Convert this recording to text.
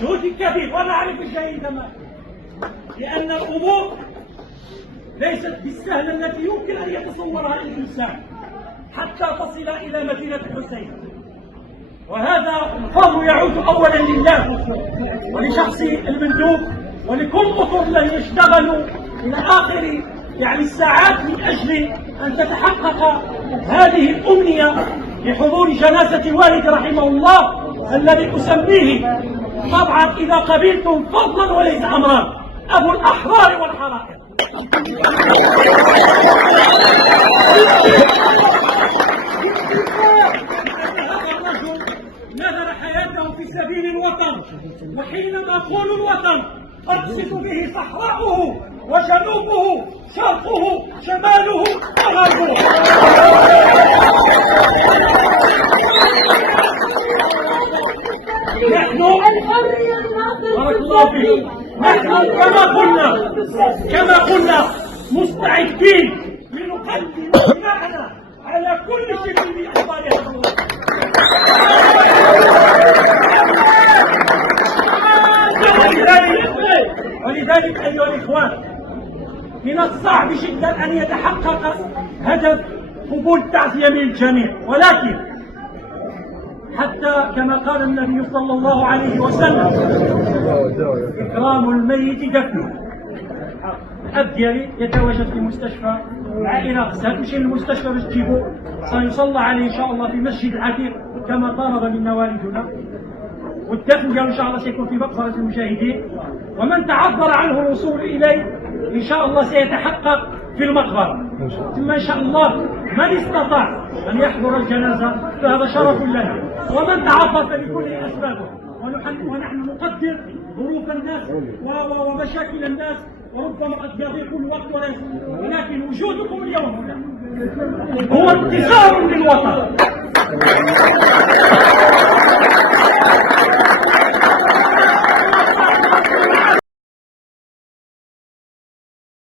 جهد كبير، وأنا أعرف جيدا ما، لأن الأمور ليست بالسهلة التي يمكن أن يتصورها الإنسان حتى تصل إلى مدينة الحسين. وهذا الفضل يعود أولا لله ولشخص المندوب ولكل أطر الذين اشتغلوا إلى آخر الساعات من أجل أن تتحقق هذه الأمنية لحضور جنازة والد رحمه الله الذي أسميه طبعا إذا قبلتم فضلا وليس أمرا أبو الأحرار والحرائر. نذر حياته في سبيل الوطن، وحينما أقول الوطن أقصد به صحراؤه وجنوبه، شرقه، شماله وغربه. نحن كما قلنا مستعدين لنقدم بناءنا على كل شيء من أخبار هذا الوطن. ولذلك أيها الإخوان، من الصعب جدا أن يتحقق هدف قبول التعزية من الجميع، ولكن حتى كما قال النبي صلى الله عليه وسلم إكرام الميت دفنه. الأب ديالي يتواجد في المستشفى، العائلة ستمشي للمستشفى باش تجيبو، سيصلى عليه إن شاء الله في مسجد العتيق كما طلب منا والدنا، والدفن ديالو إن شاء الله سيكون في مقبرة المجاهدين، ومن تعذر عنه الوصول إليه إن شاء الله سيتحقق في المقبرة. ثم إن شاء الله من استطاع أن يحضر الجنازة فهذا شرف له، ومن تعذر فلكل أسبابه، ونحن نقدر ظروف الناس ومشاكل الناس، وربما قد يضيق الوقت ولكن وجودكم اليوم هنا هو انتصار للوطن.